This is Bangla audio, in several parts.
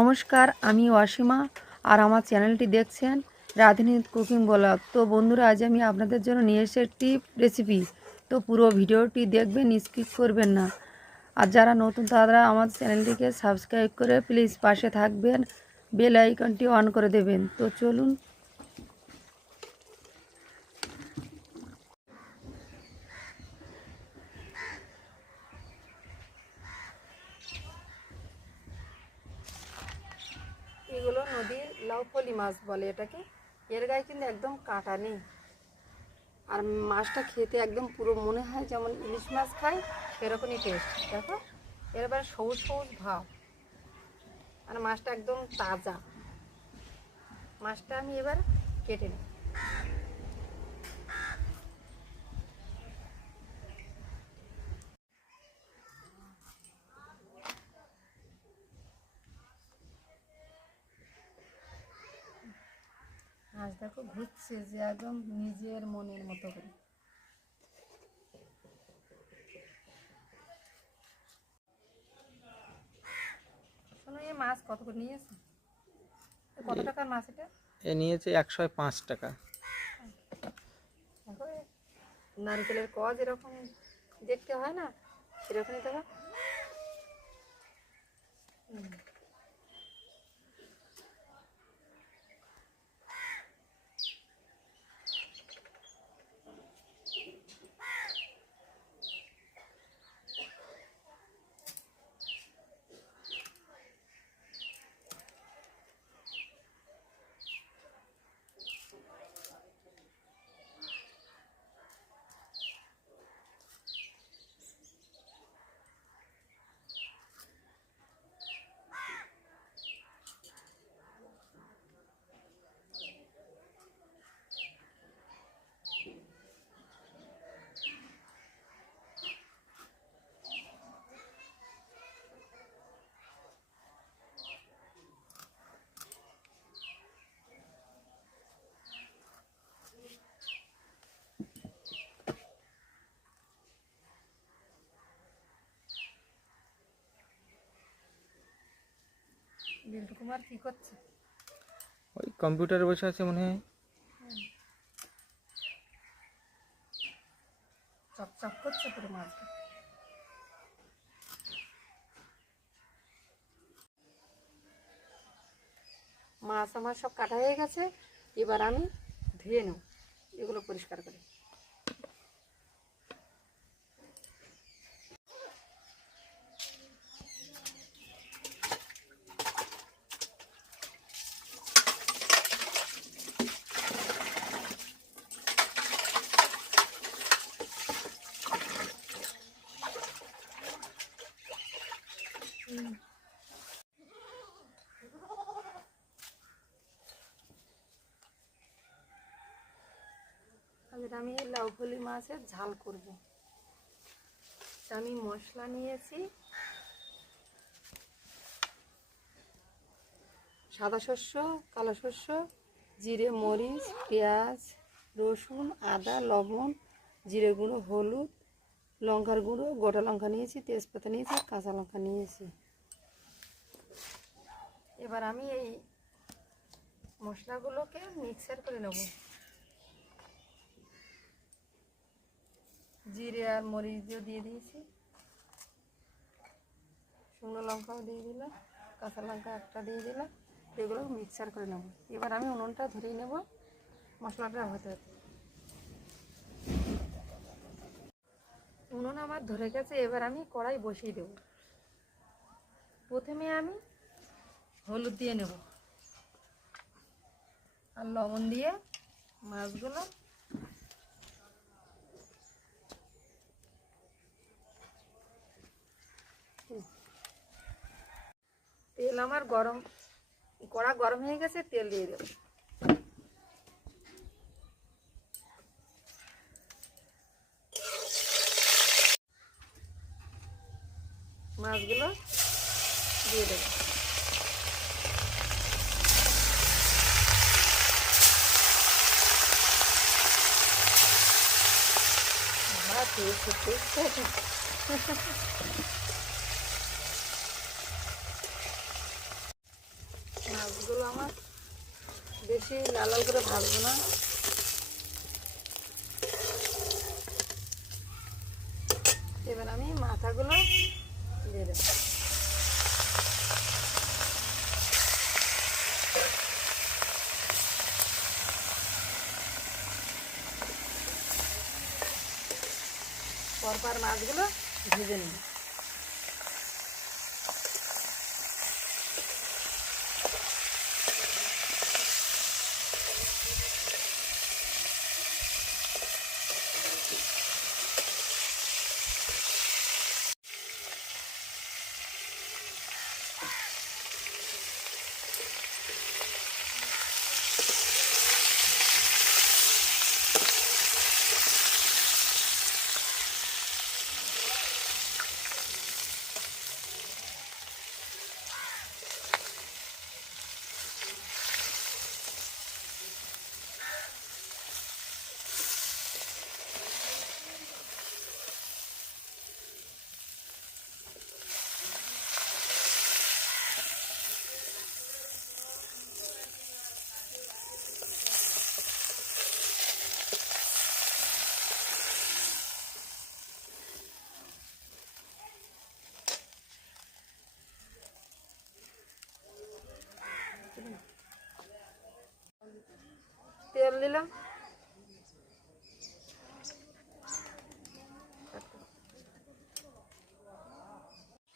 নমস্কার, আমি অসীমা আর আমার চ্যানেলটি দেখছেন রাঁধুনি কুকিং ব্লগ। তো বন্ধুরা, আজ আমি আপনাদের জন্য নিয়ে এসেছি একটি রেসিপি। তো পুরো ভিডিওটি দেখবেন, স্কিপ করবেন না। আর যারা নতুন তারা আমার চ্যানেলটিকে সাবস্ক্রাইব করে প্লিজ পাশে থাকবেন, বেল আইকনটি অন করে দেবেন। তো চলুন। এগুলো নদীর লাউফলি মাছ বলে এটাকে। এর গায়ে কিন্তু একদম কাঁটা নেই। আর মাছটা খেতে একদম পুরো মনে হয় যেমন ইলিশ মাছ খায় সেরকমই টেস্ট। দেখো এবার সবুজ সবুজ ভাব, আর মাছটা একদম তাজা। মাছটা আমি এবার কেটে নিই। মাছ দেখো ঘুরছে যে একদম নিজের মনের মতো করে। শোনো, এই মাছ কত করে নিয়েছে? কত টাকার মাছ এটা? এ নিয়েছে 105 টাকা। দেখো নারকেলের কজ এরকম দেখতে হয় না, সেরকমই দেখো। বিল্টু কুমার কি করছে? ওই কম্পিউটারে বসে আছে মনে হয়। চকচক করছে পুরো মাছটা। মাছ আমার সব কাটা হয়ে গেছে। এবার আমি ধুয়ে নেব এগুলো পরিষ্কার করে। আজ আমি লাউফলি মাছের ঝাল করব। আমি মশলা নিয়েছি সাদা শস্য, কালো শস্য, জিরে, মরিচ, পেঁয়াজ, রসুন, আদা, লবণ, জিরে গুঁড়ো, হলুদ, লঙ্কার গুঁড়ো, গোটা লঙ্কা নিয়েছি, তেজপাতা নিয়েছি, কাঁচা লঙ্কা নিয়েছি। এবার আমি এই মশলাগুলোকে মিক্সার করে নেব। জিরে আর মরিচ দিয়ে দিয়েছি, শুকনো লঙ্কাও দিয়ে দিলাম, কাঁচা লঙ্কা একটা দিয়ে দিলাম। এগুলো মিক্সার করে নেব। এবার আমি উনুনটা ধরিয়ে নেব মশলাটা হতে হতে। উনুন আমার ধরে গেছে। এবার আমি কড়াই বসিয়ে দেব। প্রথমে আমি হলুদ দিয়ে নেব আর লবণ দিয়ে মাছগুলো তেল আমার গরম, কড়া গরম হয়ে গেছে, তেল দিয়ে দেব। মাছগুলো দিয়ে দেব। মাছগুলো আমার বেশি লাল লাল করে ভাজবো না, এবার আমি মাথাগুলো দিয়ে দেবো। পরপর মাছগুলো ভেজে নিই। তেল দিলাম,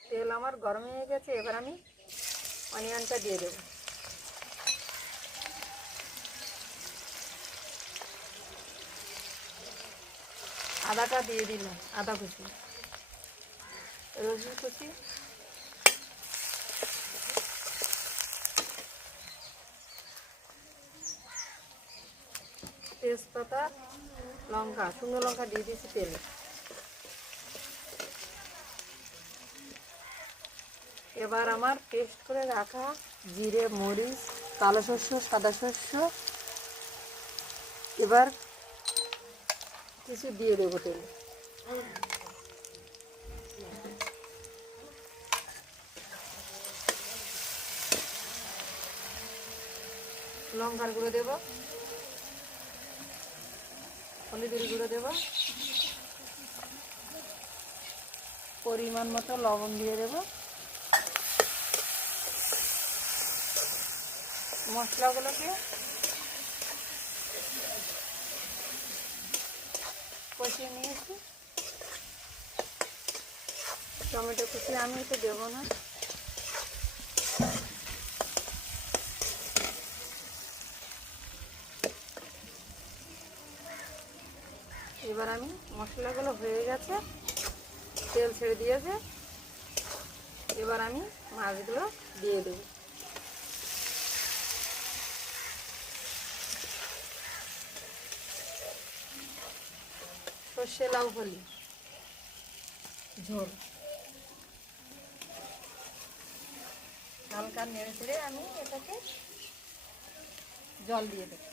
তেল আমার গরম হয়ে গেছে, এবার আমি অনিয়নটা দিয়ে দেবো। আদাটা দিয়ে দিলাম, আদা কুচি, রসুন কুচি, তেজপাতা, লঙ্কা, শুকনো লঙ্কা দিয়ে দিয়েছি তেলে। এবার আমার পেস্ট করে রাখা জিরে, মরিচ, কালো শস্য, সাদা শস্য এবার কিছু দিয়ে দেবো তেলে। লঙ্কার গুঁড়ো দেবো, হলুদের গুঁড়ো দেবো, পরিমাণ মতো লবণ দিয়ে দেবো। মশলাগুলোকে কষিয়ে নিয়েছি। টমেটো কুচি আমি তো দেবো না, এবার আমি মশলাগুলো হয়ে গেছে, তেল ছেড়ে দিয়েছে, এবার আমি মাছগুলো দিয়ে দেবো। সর্ষে লাউ ফলি ঝোল হালকা নেড়ে চেড়ে আমি এটাকে জল দিয়ে দেবো।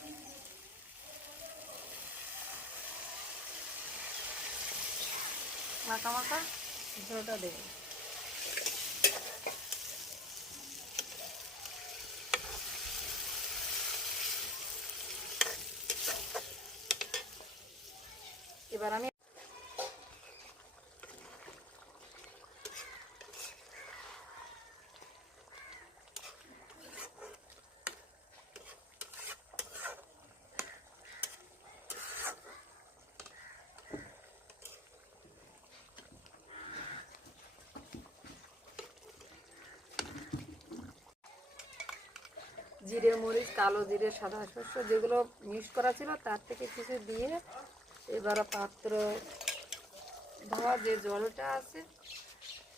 মাখা মাখা ঝোলটা দেবো। এবার আমি জিরে, মরিচ, কালো জিরে, সাদা শস্য যেগুলো মিক্স করা ছিল তার থেকে কিছু দিয়ে এবার পাত্র ধোয়া যে জলটা আছে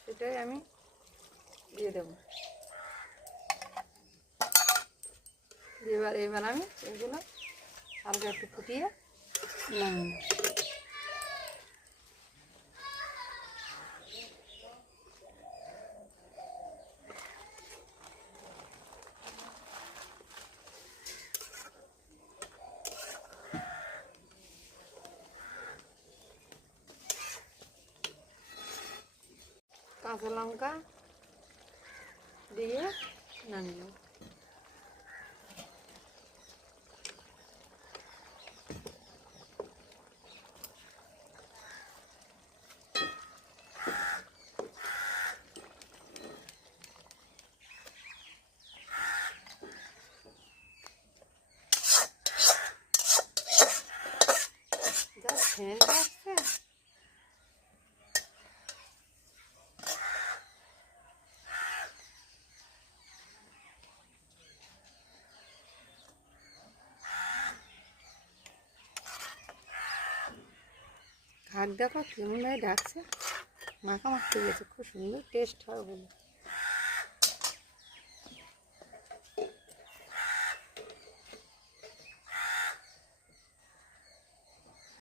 সেটাই আমি দিয়ে দেব। এবার এবার আমি এগুলো হালকা একটু ফুটিয়ে নামিয়ে কাঁচা লঙ্কা দিয়ে নামিয়ে সেন্ট আসছে। কাক দেখো কেমন ভাবে ডাকছে, মাখা মাখতে গেছে, খুব সুন্দর টেস্ট হয় বলে।